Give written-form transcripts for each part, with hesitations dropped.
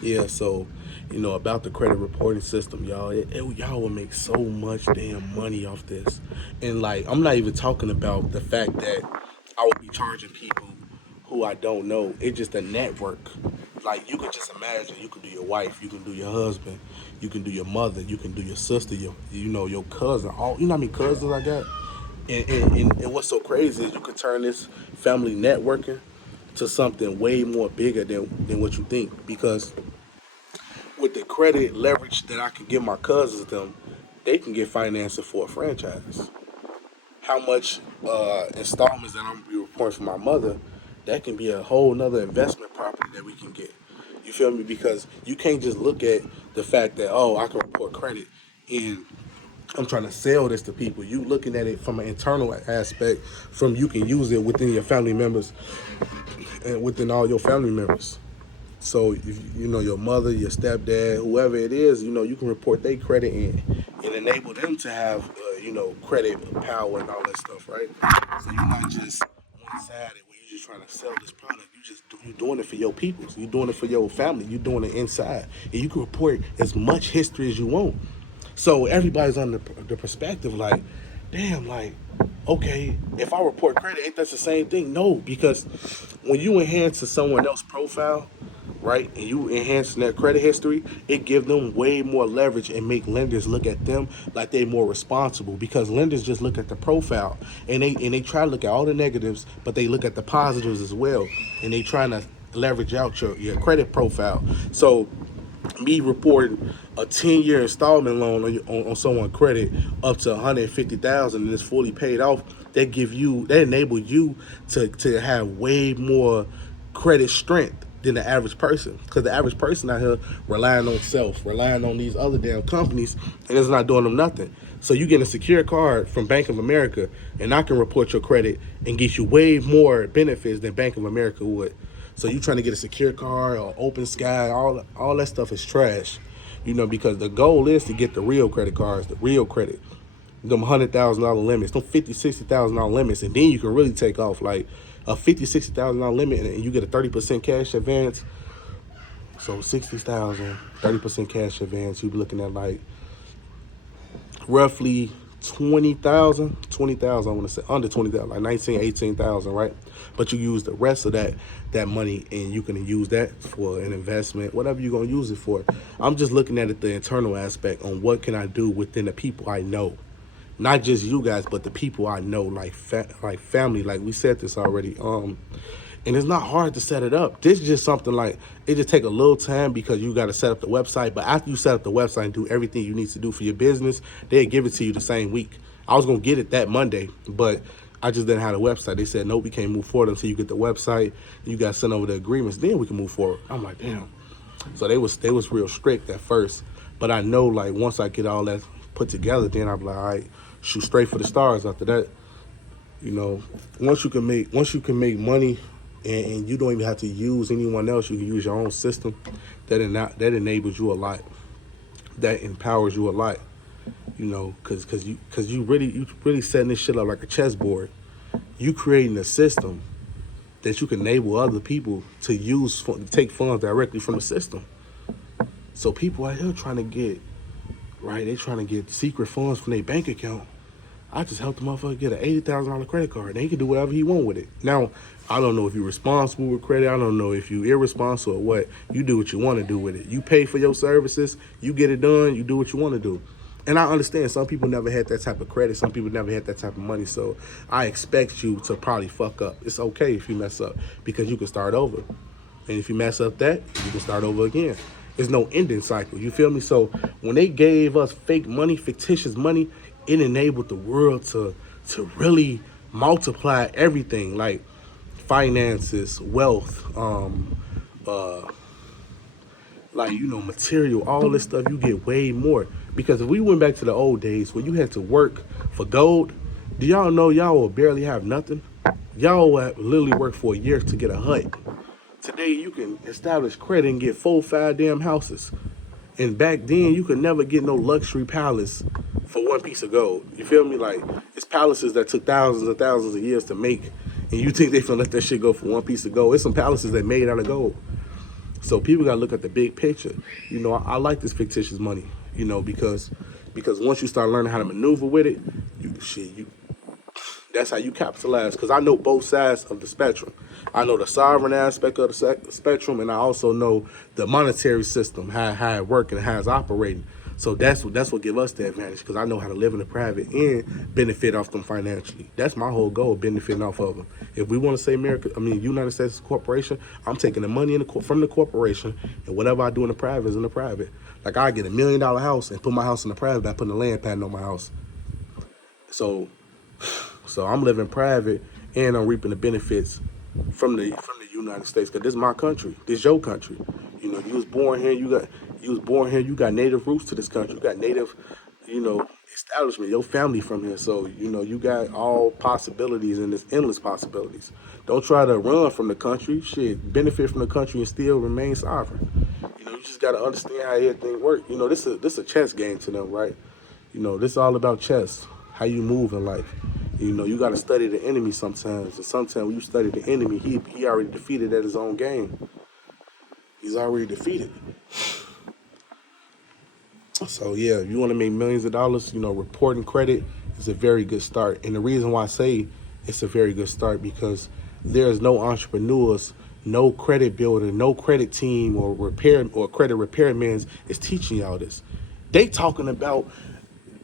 Yeah, so about the credit reporting system, y'all, y'all will make so much damn money off this, and like I'm not even talking about the fact that I will be charging people who I don't know. It's just a network. Like you could just imagine, you can do your wife, you can do your husband, you can do your mother, you can do your sister, your cousin. All how many cousins I got. And what's so crazy is you could turn this family networking to something way more bigger than what you think because with the credit leverage that I can give my cousins them, they can get financing for a franchise. How much installments that I'm gonna be reporting for my mother, that can be a whole nother investment property that we can get. You feel me? Because you can't just look at the fact that I can report credit and I'm trying to sell this to people. You looking at it from an internal aspect, from you can use it within your family members and within all your family members. So if your mother, your stepdad, whoever it is, you can report their credit and enable them to have credit power and all that stuff, right? So you're not just one sided where you're just trying to sell this product. You're doing it for your people. You're doing it for your family. You're doing it inside, and you can report as much history as you want. So everybody's on the perspective like, damn, like, okay, if I report credit, ain't that the same thing? No, because when you enhance to someone else's profile, right, and you enhance their credit history, it gives them way more leverage and make lenders look at them like they're more responsible because lenders just look at the profile and they try to look at all the negatives, but they look at the positives as well, and they trying to leverage out your credit profile. So me reporting a 10-year installment loan on someone credit up to 150,000 and it's fully paid off, that enable you to have way more credit strength than the average person, because the average person out here relying on self, relying on these other damn companies, and it's not doing them nothing. So you get a secure card from Bank of America, and I can report your credit and get you way more benefits than Bank of America would. So you trying to get a secure card or open sky, all that stuff is trash. Because the goal is to get the real credit cards, the real credit, them $100,000 limits, them $50,000, $60,000 limits, and then you can really take off like a $50,000, $60,000 limit, and you get a 30% cash advance. So 60,000, 30% cash advance, you be looking at like roughly 20,000, I want to say under 20,000, like 19, 18,000, right? But you use the rest of that money and you can use that for an investment, whatever you're going to use it for. I'm just looking at it the internal aspect on what can I do within the people I know. Not just you guys, but the people I know, like family. Like we said this already. And it's not hard to set it up. This is just something like it just take a little time because you got to set up the website. But after you set up the website and do everything you need to do for your business, they'll give it to you the same week. I was gonna get it that Monday, but I just didn't have a website. They said nope, we can't move forward until you get the website. You got to send over the agreements, then we can move forward. I'm like, damn. So they was real strict at first, but I know like once I get all that put together, then I'm like, all right, shoot straight for the stars after that. You know, once you can make money, and you don't even have to use anyone else. You can use your own system. That enables you a lot. That empowers you a lot. Because you really setting this shit up like a chessboard. You creating a system that you can enable other people to take funds directly from the system. So people out here trying to get right. They trying to get secret funds from their bank account. I just helped the motherfucker get an $80,000 credit card. And he can do whatever he want with it. Now, I don't know if you're responsible with credit. I don't know if you're irresponsible or what. You do what you want to do with it. You pay for your services. You get it done. You do what you want to do. And I understand some people never had that type of credit. Some people never had that type of money. So I expect you to probably fuck up. It's okay if you mess up because you can start over. And if you mess up that, you can start over again. There's no ending cycle. You feel me? So when they gave us fake money, fictitious money, it enabled the world to really multiply everything like finances, wealth, uh, like material, all this stuff. You get way more because if we went back to the old days where you had to work for gold, do y'all know y'all will barely have nothing? Y'all will literally work for a year to get a hut. Today you can establish credit and get 4, 5 damn houses. And back then you could never get no luxury palace for one piece of gold. You feel me? Like it's palaces that took thousands and thousands of years to make, and you think they finna let that shit go for one piece of gold? It's some palaces that made out of gold. So people got to look at the big picture. You know, I like this fictitious money, you know, because once you start learning how to maneuver with it, you that's how you capitalize. Because I know both sides of the spectrum. I know the sovereign aspect of the spectrum, and I also know the monetary system, how it works and how it's operating. So that's what give us the advantage. Because I know how to live in the private and benefit off them financially. That's my whole goal, benefiting off of them. If we want to say America, I mean United States Corporation, I'm taking the money from the corporation, and whatever I do in the private is in the private. Like I get $1 million house and put my house in the private by putting a land patent on my house. So I'm living private and I'm reaping the benefits from the United States, because this is my country. This is your country. You know, you was born here. You got native roots to this country. You got native, you know, establishment. Your family from here. So you know, you got all possibilities, and there's endless possibilities. Don't try to run from the country. Shit, benefit from the country and still remain sovereign. You know, you just got to understand how everything works. You know, this a chess game to them, right? You know, this is all about chess. How you move in life. You know, you got to study the enemy sometimes. And sometimes when you study the enemy, he already defeated at his own game. He's already defeated. So, yeah, if you want to make millions of dollars, you know, reporting credit is a very good start. And the reason why I say it's a very good start, because there's no entrepreneurs, no credit builder, no credit team or credit repairmen is teaching y'all this. They talking about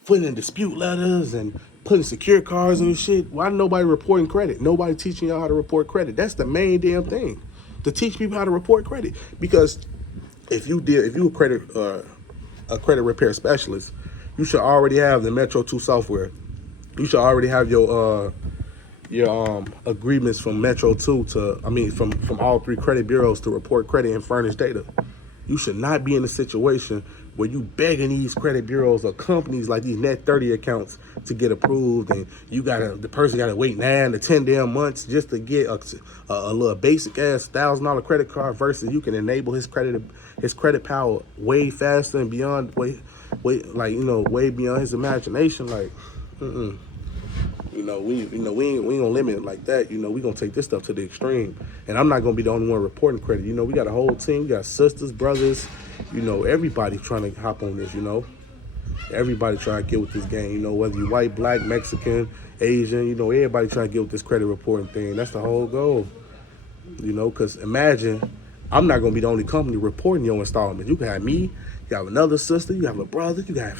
putting in dispute letters and putting secure cards and shit. Why nobody reporting credit? Nobody teaching y'all how to report credit. That's the main damn thing, to teach people how to report credit. Because if you a credit repair specialist, you should already have the Metro 2 software. You should already have your agreements from Metro 2 from all three credit bureaus to report credit and furnish data. You should not be in a situation where you begging these credit bureaus or companies like these Net 30 accounts to get approved, and the person gotta wait 9 to 10 damn months just to get a little basic ass $1,000 credit card, versus you can enable his credit power way faster and beyond way beyond his imagination. Like, we ain't gonna limit it like that. You know, we gonna take this stuff to the extreme. And I'm not gonna be the only one reporting credit. You know, we got a whole team. We got sisters, brothers, you know, everybody trying to hop on this, you know. Everybody trying to get with this game, you know, whether you white, black, Mexican, Asian, you know, everybody trying to get with this credit reporting thing. That's the whole goal. You know, because imagine, I'm not gonna be the only company reporting your installments. You can have me, you have another sister, you have a brother, you can have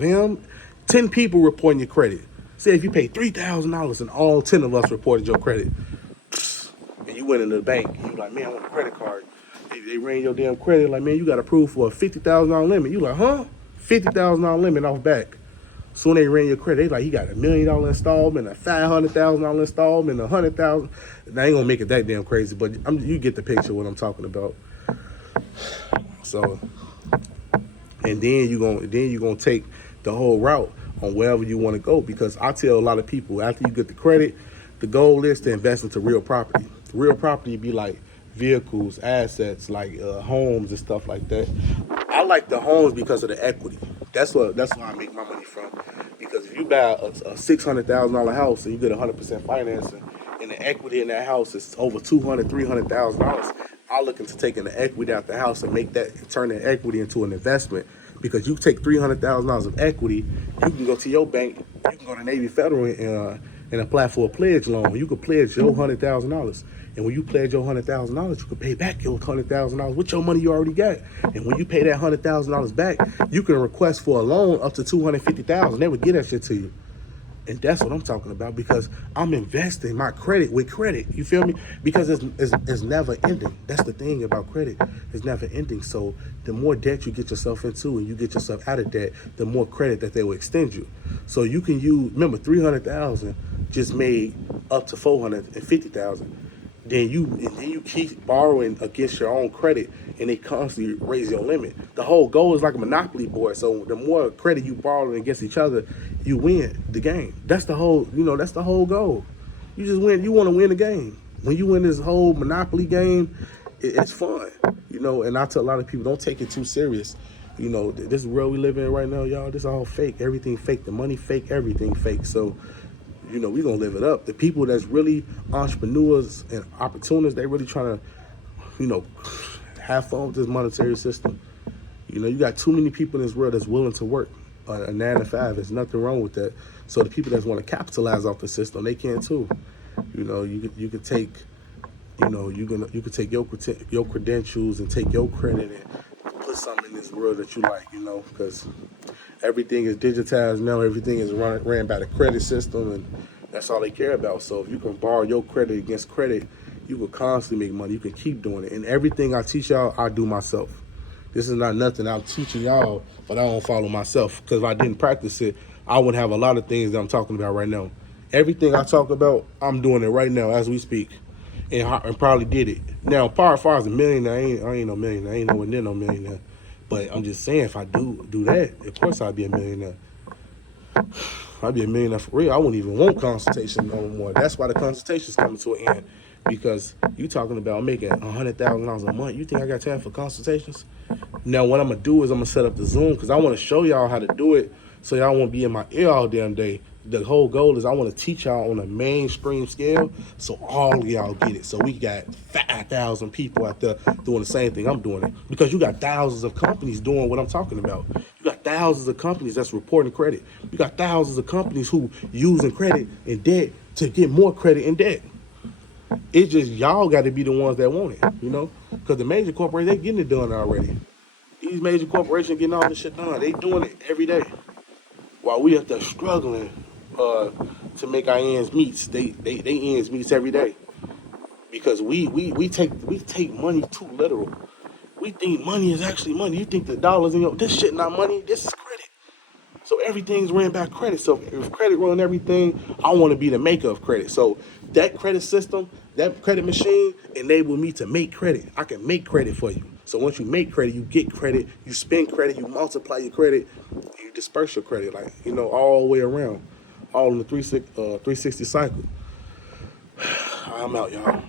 him. 10 people reporting your credit. Say if you pay $3,000 and all 10 of us reported your credit, and you went into the bank, and you like, man, I want a credit card. They ran your damn credit, like, man, you got approved for a $50,000 limit. You like, huh? $50,000 limit off back. Soon they ran your credit, they like, he got $1 million installment, a $500,000 installment, $100,000. I ain't gonna make it that damn crazy, but you get the picture of what I'm talking about. So, and then you gonna take the whole route on wherever you want to go, because I tell a lot of people, after you get the credit, the goal is to invest into real property. Real property be like vehicles, assets, like homes and stuff like that. I like the homes because of the equity. That's where I make my money from. Because if you buy a $600,000 house and you get 100% financing, and the equity in that house is over $200,000-$300,000, I look into taking the equity out the house and turn that equity into an investment. Because you take $300,000 of equity, you can go to your bank, you can go to Navy Federal and apply for a pledge loan. You can pledge your $100,000, and when you pledge your $100,000, you can pay back your $100,000 with your money you already got. And when you pay that $100,000 back, you can request for a loan up to $250,000. They would get that shit to you. And that's what I'm talking about, because I'm investing my credit with credit. You feel me? Because it's never ending. That's the thing about credit. It's never ending. So the more debt you get yourself into and you get yourself out of debt, the more credit that they will extend you. So you can remember, 300,000 just made up to 450,000. Then you keep borrowing against your own credit, and they constantly raise your limit. The whole goal is like a monopoly board. So the more credit you borrow against each other, you win the game. That's the whole goal. You just win. You want to win the game. When you win this whole monopoly game, it's fun. You know, and I tell a lot of people, don't take it too serious. You know, this world we live in right now, y'all, this all fake. Everything fake. The money fake. Everything fake. So, you know, we gonna live it up. The people that's really entrepreneurs and opportunists, they really trying to, you know, have fun with this monetary system. You know, you got too many people in this world that's willing to work a 9 to 5. There's nothing wrong with that. So the people that want to capitalize off the system, they can too. You know, you could take, you know, you could take your credentials and take your credit and put something in this world that you like. You know, because everything is digitized now. Everything is ran by the credit system, and that's all they care about. So if you can borrow your credit against credit, you can constantly make money. You can keep doing it. And everything I teach y'all, I do myself. This is not nothing I'm teaching y'all, but I don't follow myself. Because if I didn't practice it, I wouldn't have a lot of things that I'm talking about right now. Everything I talk about, I'm doing it right now as we speak, and probably did it. Now, as far as a millionaire, I ain't no millionaire. I ain't nowhere near no millionaire. But I'm just saying, if I do that, of course I'd be a millionaire. I'd be a millionaire for real. I wouldn't even want consultation no more. That's why the consultation's coming to an end. Because you talking about making $100,000 a month. You think I got time for consultations? Now, what I'm going to do is I'm going to set up the Zoom because I want to show y'all how to do it so y'all won't be in my ear all damn day. The whole goal is I want to teach y'all on a mainstream scale so all of y'all get it. So we got 5,000 people out there doing the same thing I'm doing it. Because you got thousands of companies doing what I'm talking about. You got thousands of companies that's reporting credit. You got thousands of companies who using credit and debt to get more credit and debt. It's just y'all got to be the ones that want it, you know? Because the major corporations, they getting it done already. These major corporations getting all this shit done. They doing it every day. While we up there struggling to make our ends meet. They ends meets every day. Because we take money too literal. We think money is actually money. You think the dollars in your, this shit not money, this is credit. So everything's ran by credit. So if credit run everything, I want to be the maker of credit. So that credit system, that credit machine enable me to make credit. I can make credit for you. So once you make credit, you get credit, you spend credit, you multiply your credit, you disperse your credit, like, you know, all the way around. All in the 360 cycle. I'm out, y'all.